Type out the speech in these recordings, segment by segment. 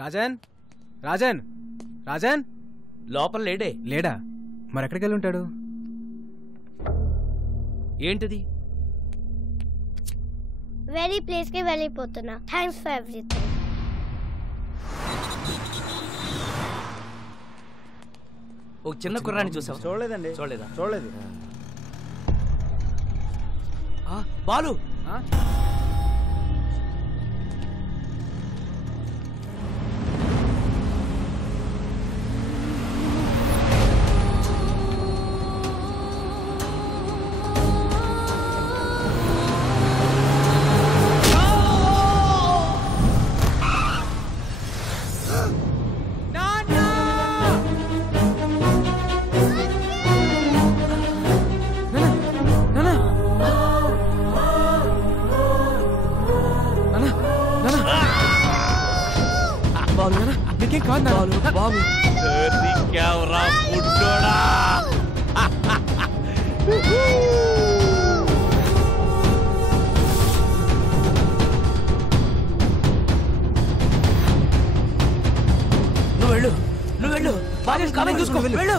రాజన్ రాజన్ రాజన్ లోపల లేడే. లేడా? మరి ఎక్కడికి వెళ్ళి ఉంటాడు? ఏంటిది? వేరే ప్లేస్ కి వెళ్ళిపోతున్నా. Thanks for everything. ఒక చిన్న కుర్రాన్ని చూసావు? చూడలేదండి. చూడలేదు. బాలు నీకేం కాదు బాబు. నువ్వు వెళ్ళు. బాబు కామెంట్ చూసుకో. వెళ్ళు.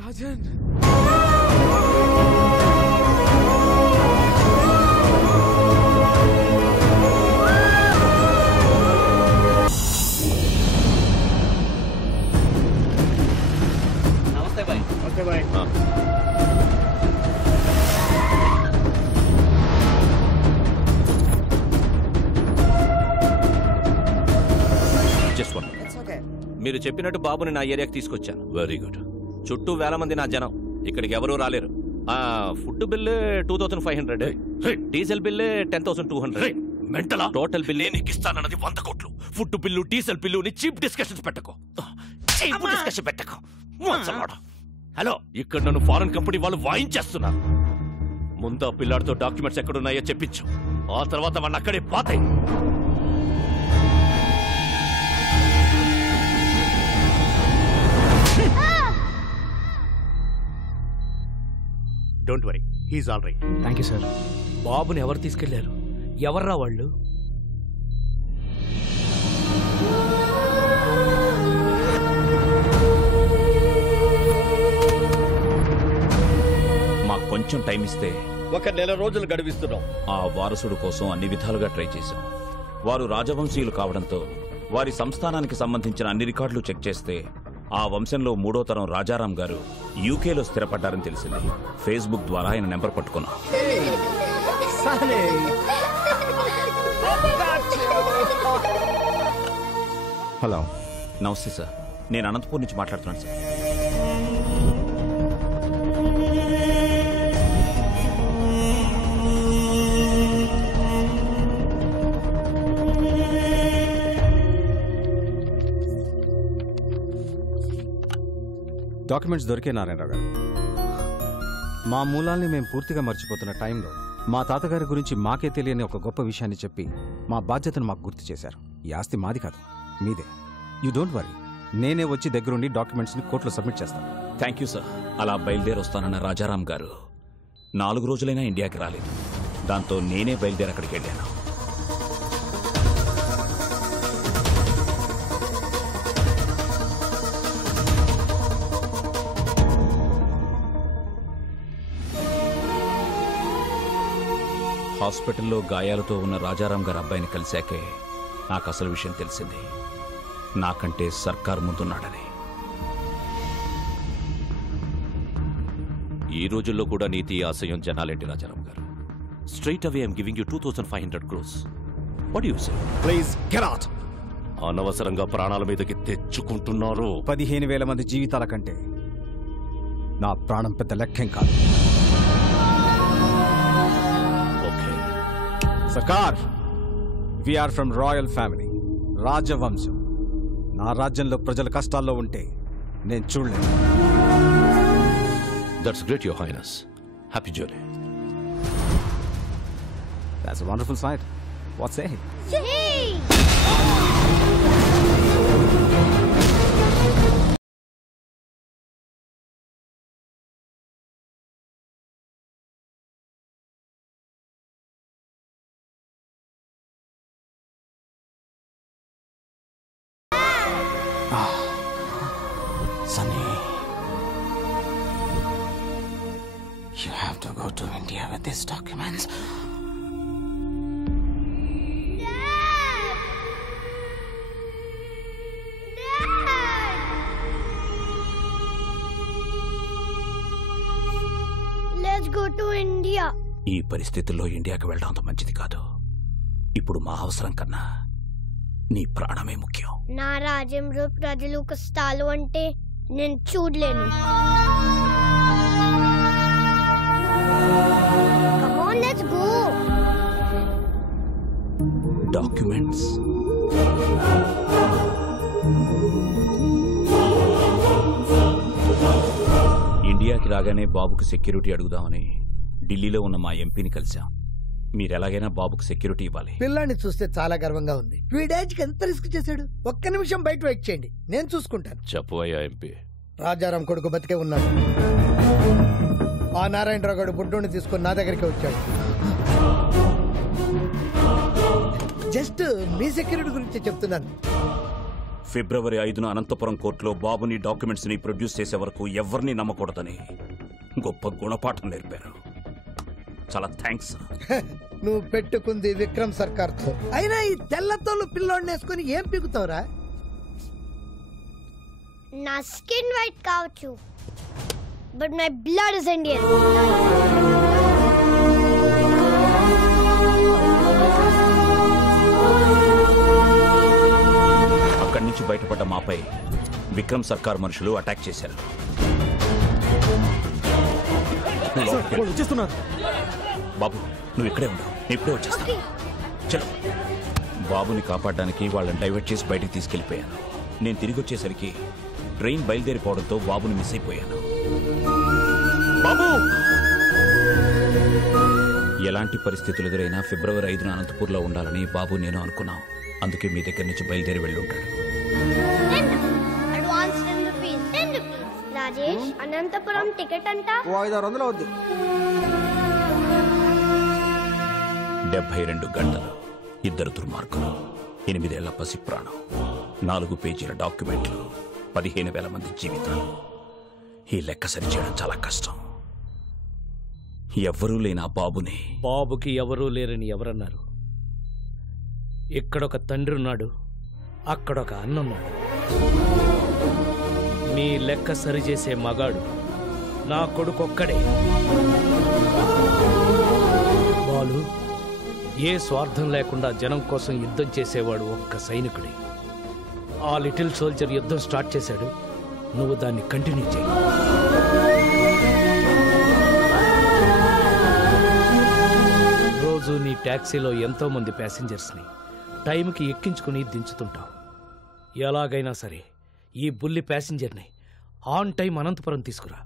రాజన్ నమస్తే bye. Okay bye. Just one. మీరు చెప్పినట్టు బాబుని నా ఏరియాకి తీసుకొచ్చాను. Very good. చుట్టూ వేల మంది నా జనం. ఇక్కడికి ఎవరూ రాలేరు. Food bill 2500, diesel bill 10,200. మెంటలా? టోటల్ బిల్లు నీకు ఇస్తానన్నది 100 కోట్లు. Food bill, diesel bill cheap discussions పెట్టకు. హలో, ఇక్కడ నన్ను ఫారెన్ కంపెనీ వాళ్ళు వాయించేస్తున్నారు. ముందు ఆ పిల్లాడితో డాక్యుమెంట్స్ ఎక్కడున్నాయో చెప్పించు. ఆ తర్వాత వాడిని అక్కడే పాతాయి. Don't worry, he's all right. Thank you sir. బాబుని ఎవరు తీసుకెళ్లారు? ఎవర్రా వాళ్ళు? మాకు కొంచెం టైం ఇస్తే 1 నెల రోజులు గడివిస్తున్నాం. ఆ వారసుడు కోసం అన్ని విధాలుగా ట్రై చేశాం. వారు రాజవంశీయులు కావడంతో వారి సంస్థానానికి సంబంధించిన అన్ని రికార్డులు చెక్ చేస్తే ఆ వంశంలో 3వ తరం రాజారాం గారు యూకేలో స్థిరపడ్డారని తెలిసింది. ఫేస్బుక్ ద్వారా ఆయన నెంబర్ పట్టుకున్నాం. హలో. నమస్తే సార్, నేను అనంతపూర్ నుంచి మాట్లాడుతున్నాను సార్. డాక్యుమెంట్స్ దొరికే నారాయణరావు గారు. మా మూలాల్ని మేము పూర్తిగా మర్చిపోతున్న టైంలో మా తాతగారి గురించి మాకే తెలియని ఒక గొప్ప విషయాన్ని చెప్పి మా బాధ్యతను మాకు గుర్తు చేశారు. ఈ ఆస్తి మాది కాదు, మీదే. యూ డోంట్ వరీ, నేనే వచ్చి దగ్గరుండి డాక్యుమెంట్స్ని కోర్టులో సబ్మిట్ చేస్తాను. Thank you sir. అలా బయలుదేరి వస్తానన్న రాజారాం గారు 4 రోజులైనా ఇండియాకి రాలేదు. దాంతో నేనే బయలుదేరి అక్కడికి వెళ్ళాను. హాస్పిటల్లో గాయాలతో ఉన్న రాజారాం గారి అబ్బాయిని కలిశాకే నాకు అసలు విషయం తెలిసింది. నాకంటే సర్కార్ ముందున్నాడని. ఈ రోజుల్లో కూడా నీతి ఆశయం జనాలేంటి రాజారాం గారు? Straight away I'm giving you 2500 crores. What you say? Please get out. అనవసరంగా ప్రాణాల మీదకి తెచ్చుకుంటున్నారు. 15,000 మంది జీవితాల కంటే నా ప్రాణం పెద్ద లెక్కేం కాదు. ఓకే సర్కార్, వీఆర్ ఫ్రమ్ రాయల్ ఫ్యామిలీ, రాజవంశం. నా రాజ్యంలో ప్రజల కష్టాల్లో ఉంటే నేను చూడలేను. That's great your highness. Happy journey. That's a wonderful sight. What say? Yay! Sunny, you have to go to India with these documents. Let's go to India. ఈ పరిస్థితుల్లో ఇండియాకి వెళ్ళడం అంత మంచిది కాదు. ఇప్పుడు మా అవసరం కన్నా నీ ప్రాణమే ముఖ్యం. నా రాజ్యంలో ప్రజలు కష్టాలు అంటే నేను చూడలేను. Come on, let's go. Documents. ఇండియాకి రాగానే బాబుకు సెక్యూరిటీ అడుగుదామని ఢిల్లీలో ఉన్న మా ఎంపీని కలిశాం. మీరు ఎలాగైనా బాబుకు సెక్యూరిటీ ఇవ్వాలి. పిల్లాన్ని చూస్తే చాలా గర్వంగా ఉంది. వీడేజ్కి ఎంత రిస్క్ చేశాడు. ఒక్క నిమిషం బయట వెయిట్ చేయండి, నేను చూసుకుంటాను. చెప్పవయ్యా ఎంపీ. రాజారాం కొడుకు బతికే ఉన్నాడు. ఆ నారాయణరావు గారు బుడ్డోని తీసుకుని నా దగ్గరికి వచ్చాడు. జస్ట్ మీ సెక్యూరిటీ గురించి చెప్తున్నాను. ఫిబ్రవరి 5న అనంతపురం కోర్టులో బాబుని డాక్యుమెంట్స్ ని ప్రొడ్యూస్ చేసే వరకు ఎవరిని నమ్మకూడదని గొప్ప గుణపాఠం నేర్పారు. చాలా థ్యాంక్స్. నువ్వు పెట్టుకుంది విక్రమ్ సర్కార్ తో. అయినా ఈ తెల్లతోలు పిల్లోడిని వేసుకుని ఏం పీకుతావురా? నా స్కిన్ వైట్ కావచ్చు, but my blood is Indian. అక్కడి నుంచి బయటపడ్డ మాపై విక్రమ్ సర్కార్ మనుషులు అటాక్ చేశారు. బాబు నువ్వు ఇక్కడే ఉండవు, ఇప్పుడే వచ్చేస్తా. చలో. బాబుని కాపాడడానికి వాళ్ళని డైవర్ట్ చేసి బయటికి తీసుకెళ్లిపోయాను. నేను తిరిగి వచ్చేసరికి ట్రైన్ బయలుదేరిపోవడంతో బాబుని మిస్ అయిపోయాను. బాబు! ఎలాంటి పరిస్థితులు ఎదురైనా ఫిబ్రవరి 5న అనంతపూర్లో ఉండాలని బాబు నేను అనుకున్నాం. అందుకే మీ దగ్గర నుంచి బయలుదేరి వెళ్ళి ఉంటాడు. Advance 10 rupees. Rajesh, Anantapuram ticket అంట 500 అవుద్ది. 72 గంటలు, 2 దుర్మార్గులు, 8 ఏళ్ల పసి ప్రాణం, 4 పేజీల డాక్యుమెంట్లు, 15,000 మంది జీవితాలు. ఈ లెక్క సరిచేయడం చాలా కష్టం. ఎవ్వరూ లేని ఆ బాబుని. బాబుకి ఎవరూ లేరని ఎవరన్నారు? ఇక్కడొక తండ్రి ఉన్నాడు, అక్కడొక అన్నున్నాడు. మీ లెక్క సరిచేసే మగాడు నా కొడుకొక్కడే. బాలు ఏ స్వార్థం లేకుండా జనం కోసం యుద్ధం చేసేవాడు ఒక్క సైనికుడే. ఆ లిటిల్ సోల్జర్ యుద్ధం స్టార్ట్ చేశాడు, నువ్వు దాన్ని కంటిన్యూ చేయి. రోజు నీ ట్యాక్సీలో ఎంతో మంది ప్యాసింజర్స్ని టైంకి ఎక్కించుకుని దించుతుంటావు. ఎలాగైనా సరే ఈ బుల్లి ప్యాసింజర్ని ఆన్ టైం అనంతపురం తీసుకురా.